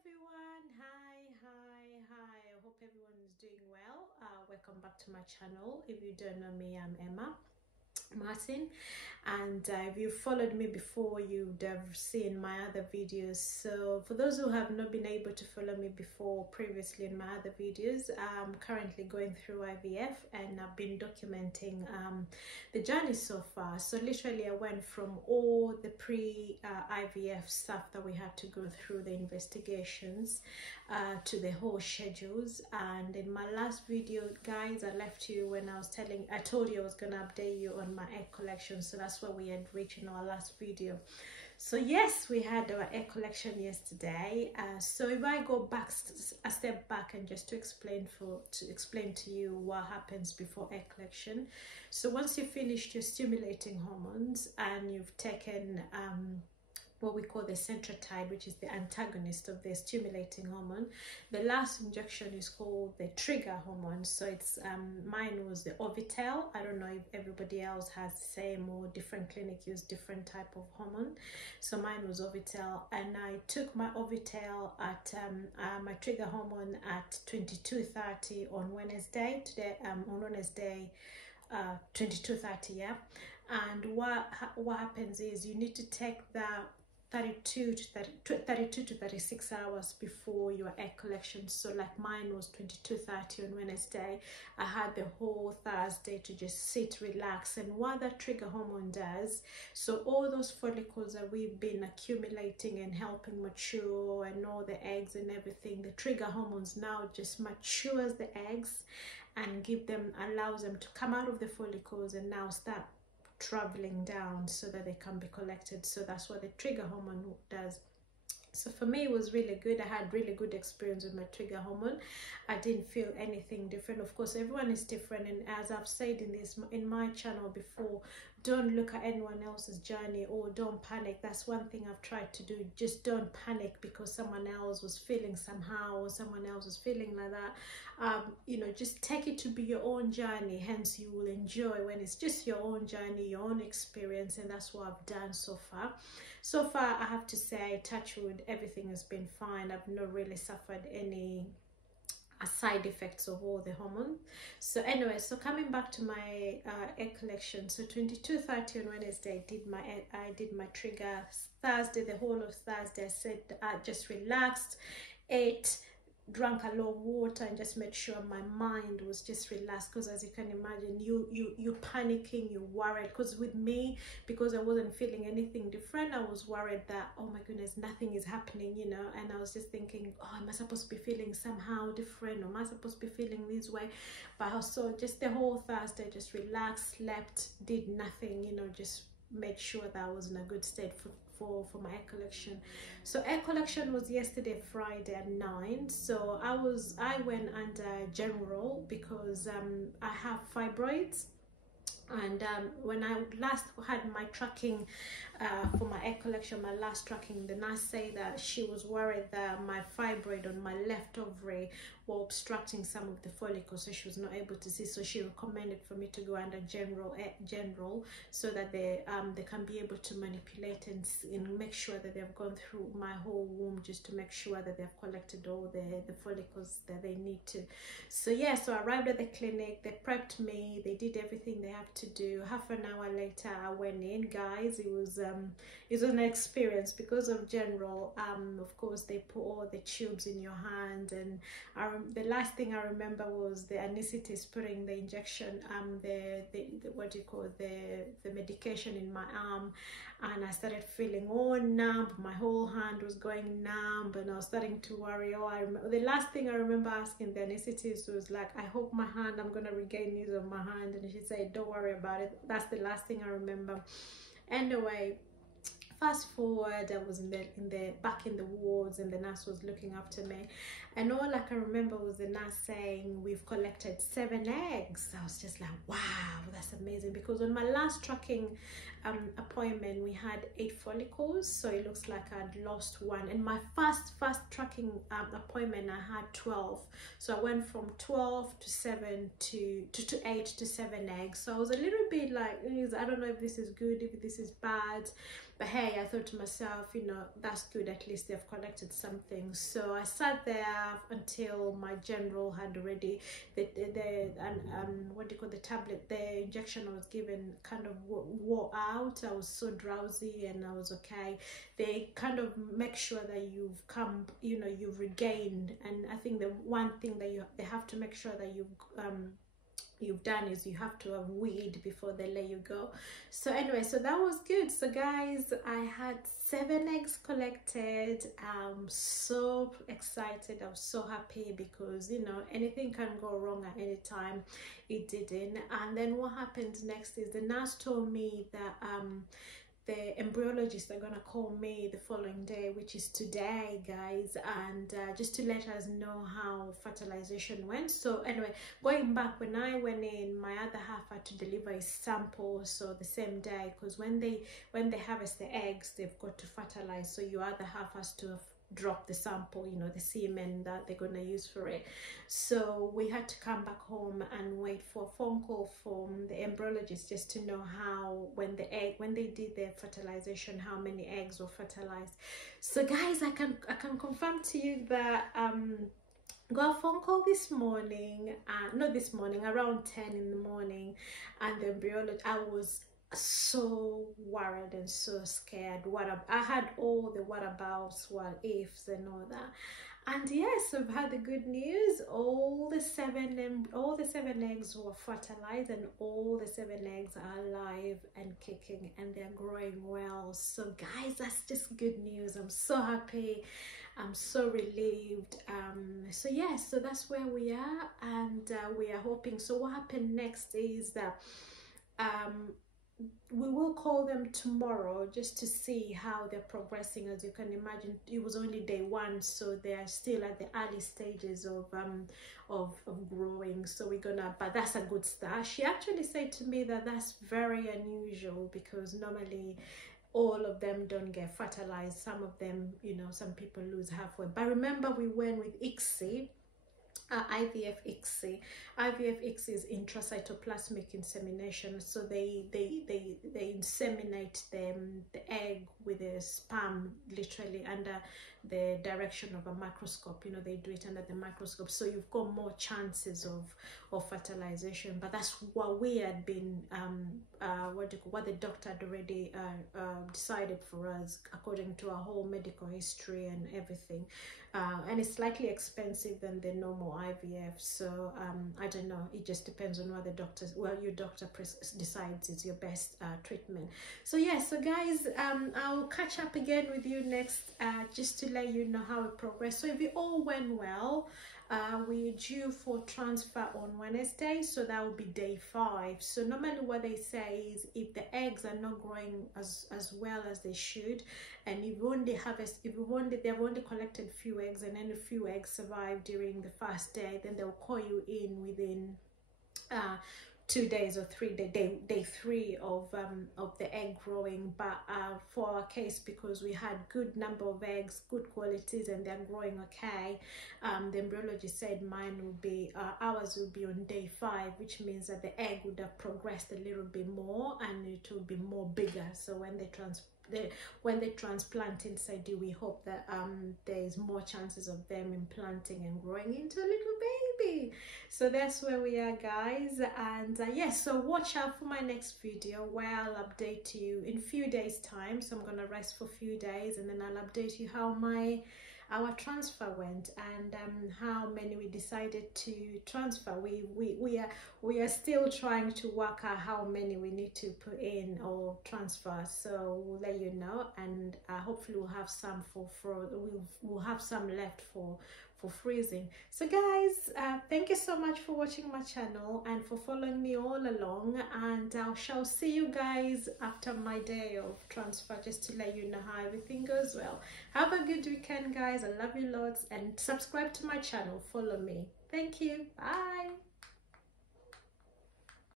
everyone. Hi. I hope everyone is doing well. Welcome back to my channel. If you don't know me, I'm Emma Martin, and if you followed me before, you'd have seen my other videos. So for those who have not been able to follow me before previously in my other videos, I'm currently going through IVF and I've been documenting the journey so far. So literally I went from all the pre-IVF stuff that we had to go through, the investigations, to the whole schedules. And in my last video, guys, I left you when I told you I was gonna update you on my egg collection. So that's where we had reached in our last video. So yes, we had our egg collection yesterday. So if I go back a step back and just to explain to you what happens before egg collection. So once you finished your stimulating hormones and you've taken what we call the centrotide, which is the antagonist of the stimulating hormone, the last injection is called the trigger hormone. So it's mine was the Orbital. I don't know if everybody else has the same or different clinic use different type of hormone. So mine was Orbital, and I took my Orbital at my trigger hormone at 22:30 on Wednesday. Today on Wednesday 22:30, yeah. And what happens is you need to take that 32 to 36 hours before your egg collection. So like mine was 22:30 on Wednesday. I had the whole Thursday to just sit, relax. And what that trigger hormone does, so all those follicles that we've been accumulating and helping mature and all the eggs and everything, the trigger hormones now just matures the eggs and allows them to come out of the follicles and now start traveling down so that they can be collected. So that's what the trigger hormone does. So for me, it was really good. I had really good experience with my trigger hormone. I didn't feel anything different. Of course, everyone is different, and as I've said in my channel before, don't look at anyone else's journey or don't panic. That's one thing I've tried to do. Just don't panic because someone else was feeling somehow or someone else was feeling like that. Just take it to be your own journey. Hence, you will enjoy when it's just your own journey, your own experience, and that's what I've done so far. So far, I have to say, touch wood, everything has been fine. I've not really suffered any side effects of all the hormone. So anyway, so coming back to my egg collection, so 22:30 on Wednesday I did my trigger. Thursday, the whole of Thursday, I said I just relaxed, ate, drank a lot of water, and just made sure my mind was just relaxed, because as you can imagine, you're panicking, you're worried. Because with me, because I wasn't feeling anything different, I was worried that, oh my goodness, nothing is happening, and I was just thinking, oh, am I supposed to be feeling somehow different, or am I supposed to be feeling this way? But also just the whole Thursday, just relaxed, slept, did nothing, just made sure that I was in a good state for my egg collection. So egg collection was yesterday, Friday at 9. So I went under general because I have fibroids. And when I last had my tracking for my egg collection, my last tracking, the nurse said that she was worried that my fibroid on my left ovary were obstructing some of the follicles, so she was not able to see. So she recommended for me to go under general, so that they can be able to manipulate and make sure that they've gone through my whole womb, just to make sure that they've collected all the follicles that they need to. So yeah, so I arrived at the clinic, they prepped me, they did everything they have to do. Half an hour later I went in. Guys, it was an experience because of general. Of course, they put all the tubes in your hand, and the last thing I remember was the anesthetist putting the injection, the what do you call the medication in my arm, and I started feeling all numb. My whole hand was going numb, and I was starting to worry. The last thing I remember asking the anesthetist was like, I hope I'm gonna regain use of my hand, and she said, don't worry about it. That's the last thing I remember. Anyway, fast forward, I was back in the wards, and the nurse was looking after me, and all I can remember was the nurse saying, we've collected 7 eggs. I was just like, wow, that's amazing, because on my last tracking appointment we had 8 follicles, so it looks like I'd lost 1. And my first tracking appointment I had 12, so I went from 12 to 7 to 8 to 7 eggs. So I was a little bit like, I don't know if this is good, if this is bad. But hey, I thought to myself, you know, that's good, at least they've collected something. So I sat there until my general had already what do you call the tablet, the injection I was given kind of wore out. I was so drowsy and I was okay. They kind of make sure that you've come, you know, you've regained. And I think the one thing that they have to make sure that you've done is you have to have weed before they let you go. So anyway, so that was good. So guys, I had 7 eggs collected. I'm so excited. I'm so happy because, you know, anything can go wrong at any time. It didn't. And then what happened next is the nurse told me that the embryologists are gonna call me the following day, which is today, guys, and just to let us know how fertilization went. So anyway, going back, when I went in, my other half had to deliver a sample, so the same day, because when they harvest the eggs, they've got to fertilize, so your other half has to drop the sample, you know, the semen that they're gonna use for it. So we had to come back home and wait for a phone call from the embryologist just to know how, when they did their fertilization, how many eggs were fertilized. So guys, I can confirm to you that got a phone call this morning, not this morning, around 10 in the morning, and the embryologist, I was so worried and so scared. I had all the what abouts, what ifs and all that. And yes, I've had the good news. All the seven eggs were fertilized, and all the 7 eggs are alive and kicking, and they're growing well. So guys, that's just good news. I'm so happy. I'm so relieved. So yeah, so that's where we are, and we are hoping. So what happened next is that we will call them tomorrow just to see how they're progressing. As you can imagine, it was only day 1, so they are still at the early stages of growing. So we're gonna, but that's a good start. She actually said to me that that's very unusual, because normally all of them don't get fertilized. Some of them, you know, some people lose halfway. But remember, we went with ICSI. IVF EGGS. IVF EGGS is intracytoplasmic insemination. So they inseminate the egg with a sperm, literally under the direction of a microscope. You know, they do it under the microscope, so you've got more chances of fertilization. But that's what we had been what the doctor had already decided for us, according to our whole medical history and everything. And it's slightly expensive than the normal IVF, so I don't know, it just depends on what your doctor decides is your best treatment. So yeah, so guys, I'll catch up again with you next, just to let you know how it progressed. So if it all went well, we're due for transfer on Wednesday, so that will be day 5. So normally what they say is, if the eggs are not growing as well as they should, and they've only collected few eggs, and then a few eggs survive during the first day, then they'll call you in within 2 days or 3 day 3 of the egg growing. But for our case, because we had good number of eggs, good qualities, and they're growing okay, the embryologist said ours will be on day 5, which means that the egg would have progressed a little bit more and it will be more bigger. So when they transplant inside you, we hope that there is more chances of them implanting and growing into a little baby. So that's where we are, guys. And yes, so watch out for my next video, where I'll update you in a few days time. So I'm gonna rest for a few days, and then I'll update you how our transfer went, and how many we decided to transfer. We are still trying to work out how many we need to put in or transfer, so we'll let you know. And hopefully we'll have some we'll have some left for freezing. So guys, thank you so much for watching my channel and for following me all along, and I shall see you guys after my day of transfer, just to let you know how everything goes well. Have a good weekend, guys. I love you lots, and subscribe to my channel, follow me. Thank you. Bye.